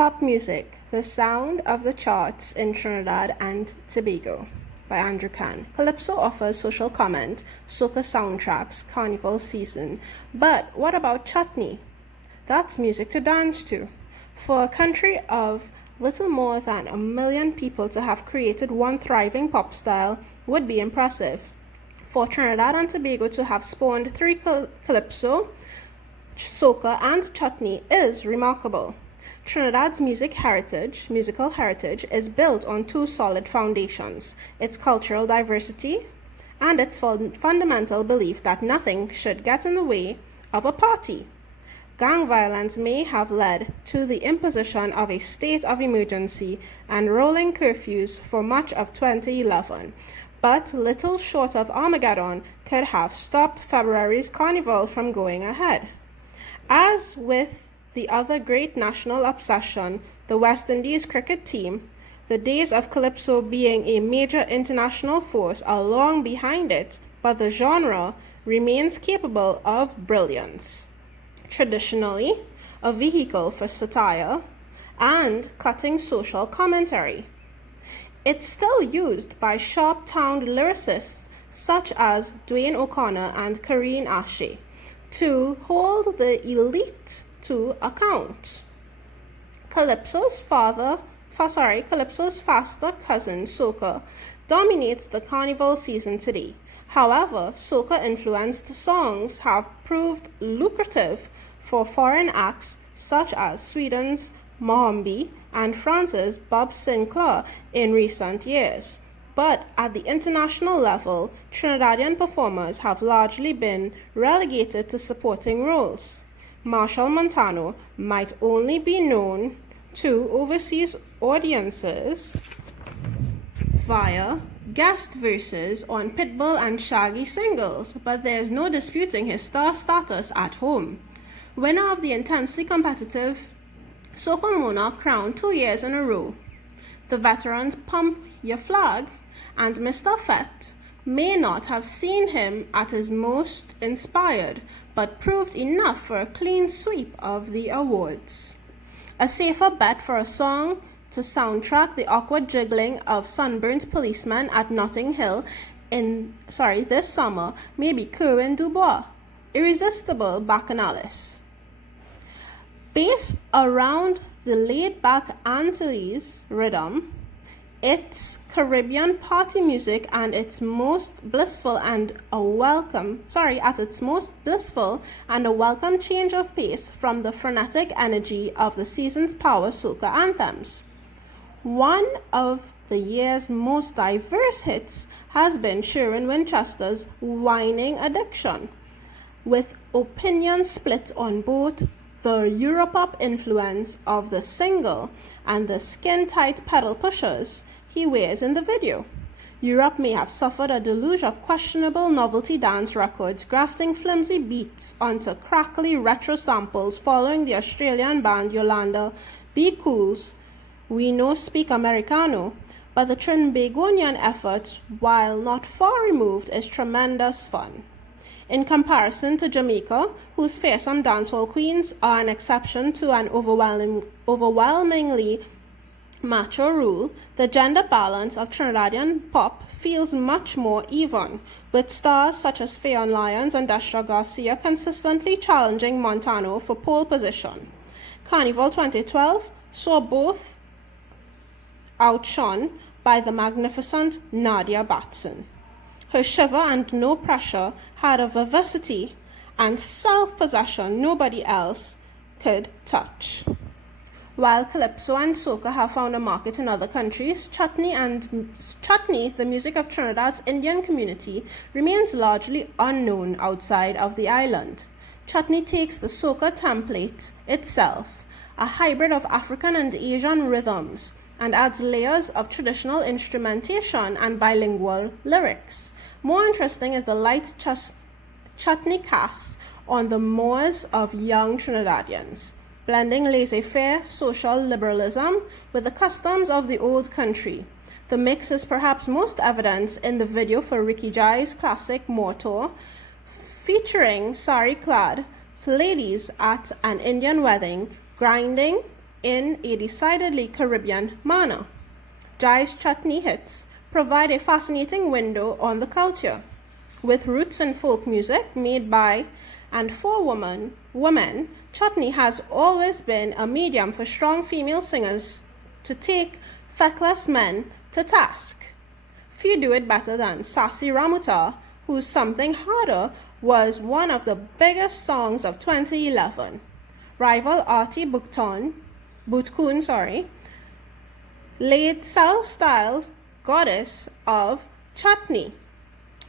Pop Music, The Sound of the Charts in Trinidad and Tobago by Andrew Kahn. Calypso offers social comment, soca soundtracks, carnival season. But what about chutney? That's music to dance to. For a country of little more than 1 million people to have created one thriving pop style would be impressive. For Trinidad and Tobago to have spawned 3 calypso, soca, and chutney is remarkable. Trinidad's musical heritage is built on 2 solid foundations: its cultural diversity and its fundamental belief that nothing should get in the way of a party. Gang violence may have led to the imposition of a state of emergency and rolling curfews for much of 2011, but little short of Armageddon could have stopped February's carnival from going ahead. As with the other great national obsession, the West Indies cricket team, the days of calypso being a major international force are long behind it, but the genre remains capable of brilliance. Traditionally, a vehicle for satire and cutting social commentary, it's still used by sharp-tongued lyricists such as Dwayne O'Connor and Karine Ashe to hold the elite to account. Calypso's faster cousin, soca, dominates the carnival season today. However, soca-influenced songs have proved lucrative for foreign acts such as Sweden's Mohombi and France's Bob Sinclair in recent years. But at the international level, Trinidadian performers have largely been relegated to supporting roles. Marshall Montano might only be known to overseas audiences via guest verses on Pitbull and Shaggy singles, but there's no disputing his star status at home. Winner of the intensely competitive Soca Monarch crown 2 years in a row, the veterans Pump Your Flag and Mr. Fett may not have seen him at his most inspired, but proved enough for a clean sweep of the awards. A safer bet for a song to soundtrack the awkward jiggling of sunburnt policemen at Notting Hill this summer may be Kerwin Dubois, Irresistible Bacchanalist. Based around the laid-back Antilles rhythm, it's Caribbean party music and its most blissful and a welcome change of pace from the frenetic energy of the season's power soca anthems. One of the year's most diverse hits has been Sherwin Winchester's Whining Addiction, with opinions split on both the Europop influence of the single and the skin-tight pedal pushers he wears in the video. Europe may have suffered a deluge of questionable novelty dance records, grafting flimsy beats onto crackly retro samples following the Australian band Yolanda Be Cool's We No Speak Americano, but the Trinbagonian effort, while not far removed, is tremendous fun. In comparison to Jamaica, whose fearsome dancehall queens are an exception to an overwhelmingly macho rule, the gender balance of Trinidadian pop feels much more even, with stars such as Fayon Lyons and Destra Garcia consistently challenging Montano for pole position. Carnival 2012 saw both outshone by the magnificent Nadia Batson. Her shiver and no pressure had a vivacity and self-possession nobody else could touch. While calypso and soca have found a market in other countries, chutney, the music of Trinidad's Indian community, remains largely unknown outside of the island. Chutney takes the soca template itself, a hybrid of African and Asian rhythms, and adds layers of traditional instrumentation and bilingual lyrics. More interesting is the light chutney cast on the mores of young Trinidadians, blending laissez-faire social liberalism with the customs of the old country. The mix is perhaps most evident in the video for Ricky Jai's classic Mortor, featuring sari-clad ladies at an Indian wedding, grinding in a decidedly Caribbean manner. Jai's chutney hits provide a fascinating window on the culture. With roots in folk music made by and for women, chutney has always been a medium for strong female singers to take feckless men to task. Few do it better than Sassy Ramuta, whose Something Harder was one of the biggest songs of 2011. Rival Artie Butkoon, late self-styled goddess of chutney,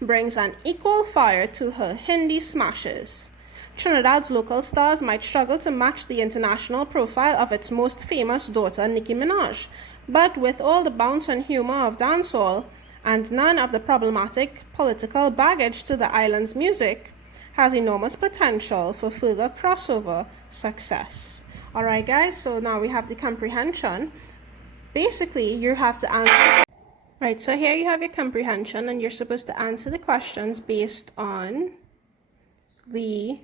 brings an equal fire to her Hindi smashes. Trinidad's local stars might struggle to match the international profile of its most famous daughter, Nicki Minaj, but with all the bounce and humor of dancehall and none of the problematic political baggage to the island's music, has enormous potential for further crossover success. Alright guys, so now we have the comprehension. Basically, you have to answer. Right, so here you have your comprehension and you're supposed to answer the questions based on the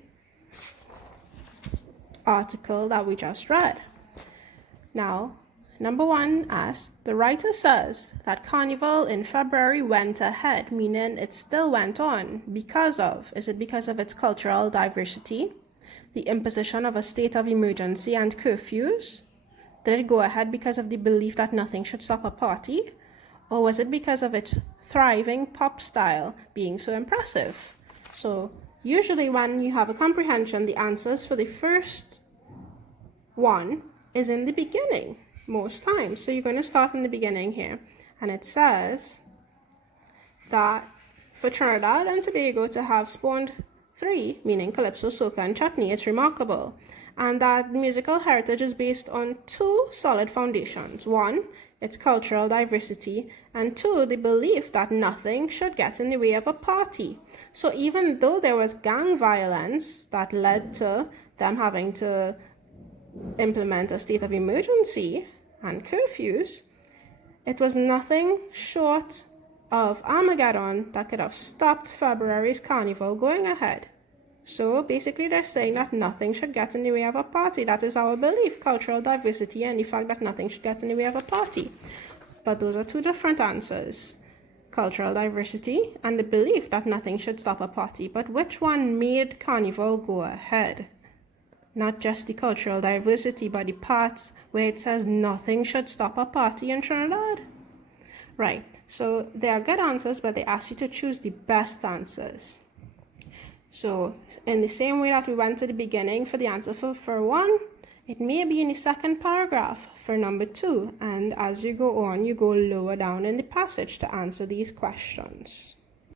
article that we just read. Now, number 1 asks, the writer says that Carnival in February went ahead, meaning it still went on because of, is it because of its cultural diversity, the imposition of a state of emergency and curfews? Did it go ahead because of the belief that nothing should stop a party? Or was it because of its thriving pop style being so impressive? So usually when you have a comprehension, the answers for the first one is in the beginning most times. So you're going to start in the beginning here. And it says that for Trinidad and Tobago to have spawned 3, meaning calypso, soca, and chutney, it's remarkable. And that musical heritage is based on 2 solid foundations. 1, its cultural diversity, and 2, the belief that nothing should get in the way of a party. So even though there was gang violence that led to them having to implement a state of emergency and curfews, it was nothing short of Armageddon that could have stopped February's carnival going ahead. So basically they're saying that nothing should get in the way of a party. That is our belief, cultural diversity and the fact that nothing should get in the way of a party. But those are 2 different answers. Cultural diversity and the belief that nothing should stop a party. But which one made carnival go ahead? Not just the cultural diversity, but the part where it says nothing should stop a party in Trinidad. Right, so they are good answers, but they ask you to choose the best answers. So in the same way that we went to the beginning for the answer for 1, it may be in the second paragraph for number 2. And as you go on, you go lower down in the passage to answer these questions.